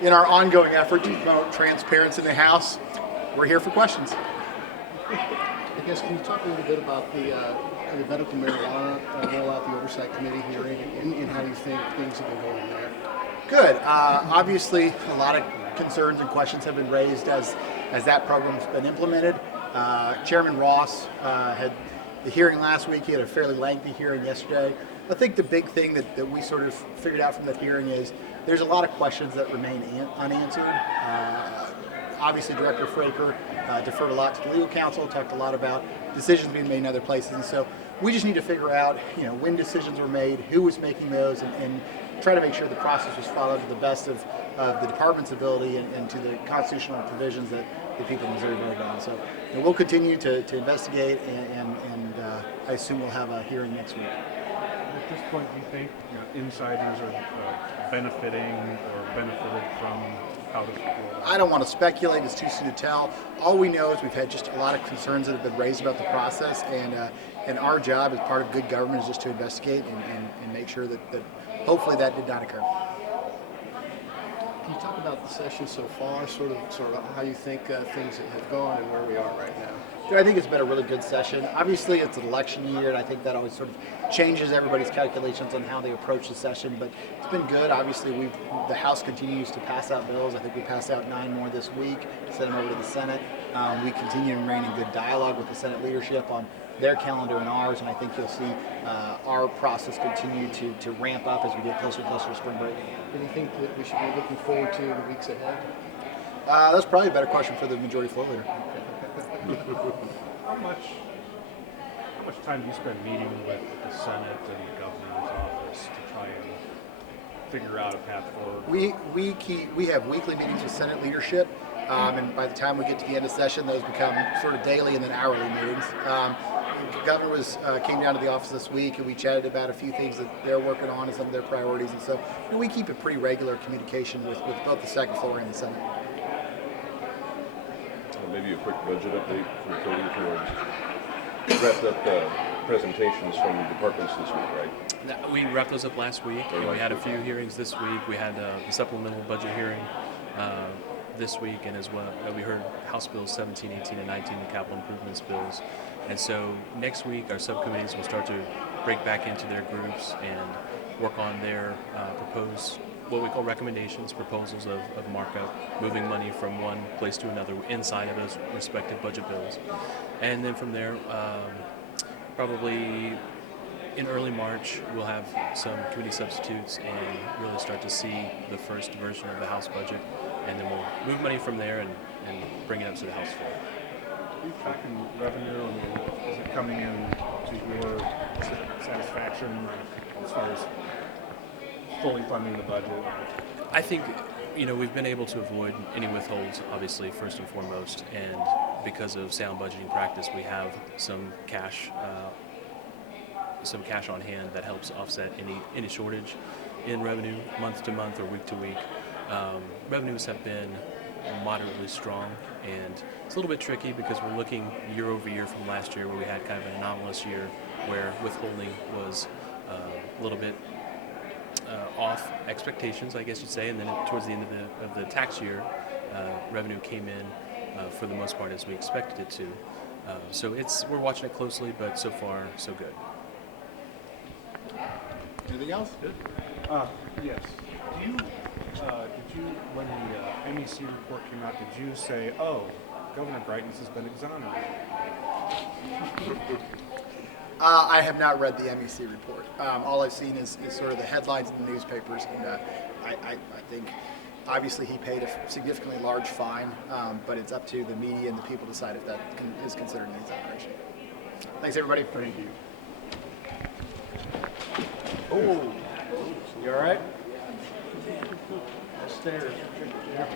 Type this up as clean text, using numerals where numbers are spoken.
in our ongoing effort to promote transparency in the House, we're here for questions. I guess, can you talk a little bit about the medical marijuana rollout, the oversight committee hearing, and how you think things have been going there? Good. Obviously, a lot of concerns and questions have been raised as that program's been implemented. Chairman Ross had the hearing last week. He had a fairly lengthy hearing yesterday. I think the big thing that we sort of figured out from that hearing is there's a lot of questions that remain unanswered. Obviously, Director Fraker deferred a lot to the legal counsel, talked a lot about decisions being made in other places, and so we just need to figure out, when decisions were made, who was making those, and try to make sure the process was followed to the best of the department's ability and to the constitutional provisions that the people of Missouri voted on. So we'll continue to investigate, and I assume we'll have a hearing next week. At this point, do you think insiders are benefiting or benefited from how this rolled out? I don't want to speculate. It's too soon to tell. All we know is we've had just a lot of concerns that have been raised about the process, and our job as part of good government is just to investigate and make sure that hopefully that did not occur. Can you talk about the session so far, sort of how you think things have gone and where we are right now? I think it's been a really good session. Obviously, it's an election year, and I think that always sort of changes everybody's calculations on how they approach the session, but it's been good. Obviously, the House continues to pass out bills. I think we passed out 9 more this week, sent them over to the Senate. We continue to remain in good dialogue with the Senate leadership on their calendar and ours, and I think you'll see our process continue to ramp up as we get closer and closer to spring break. Anything that we should be looking forward to in the weeks ahead? That's probably a better question for the majority floor leader. How much time do you spend meeting with the Senate and the governor's office to try and figure out a path forward? We have weekly meetings with Senate leadership, and by the time we get to the end of session, those become sort of daily and then hourly meetings. The governor came down to the office this week, and we chatted about a few things that they're working on and some of their priorities, and so we keep a pretty regular communication with both the second floor and the Senate. Maybe a quick budget update for Cody for wrapped up presentations from the departments this week, right? We wrapped those up last week, and we had a few hearings this week. We had the supplemental budget hearing this week, and as well we heard House Bills 17, 18, and 19, the capital improvements bills. And so next week our subcommittees will start to break back into their groups and work on their proposed, what we call recommendations, proposals of markup, moving money from one place to another inside of those respective budget bills. And then from there, probably in early March, we'll have some committee substitutes and really start to see the first version of the House budget. And then we'll move money from there and bring it up to the House floor. Are you tracking revenue? I mean, is it coming in to your satisfaction as far as fully funding the budget? I think, we've been able to avoid any withholds, obviously, first and foremost, and because of sound budgeting practice, we have some cash on hand that helps offset any shortage in revenue month to month or week to week. Revenues have been moderately strong, and it's a little bit tricky because we're looking year over year from last year where we had kind of an anomalous year where withholding was a little bit off expectations, I guess you'd say, and then towards the end of the tax year, revenue came in for the most part as we expected it to. So we're watching it closely, but so far so good. Anything else? Good. Yes. Did you, when the MEC report came out, did you say, "Oh, Governor Greitens has been exonerated"? I have not read the MEC report. All I've seen is sort of the headlines in the newspapers, and I think obviously he paid a significantly large fine, but it's up to the media and the people to decide if that is considered an exoneration. Thanks, everybody. Thank you. Oh, you all right? Stairs.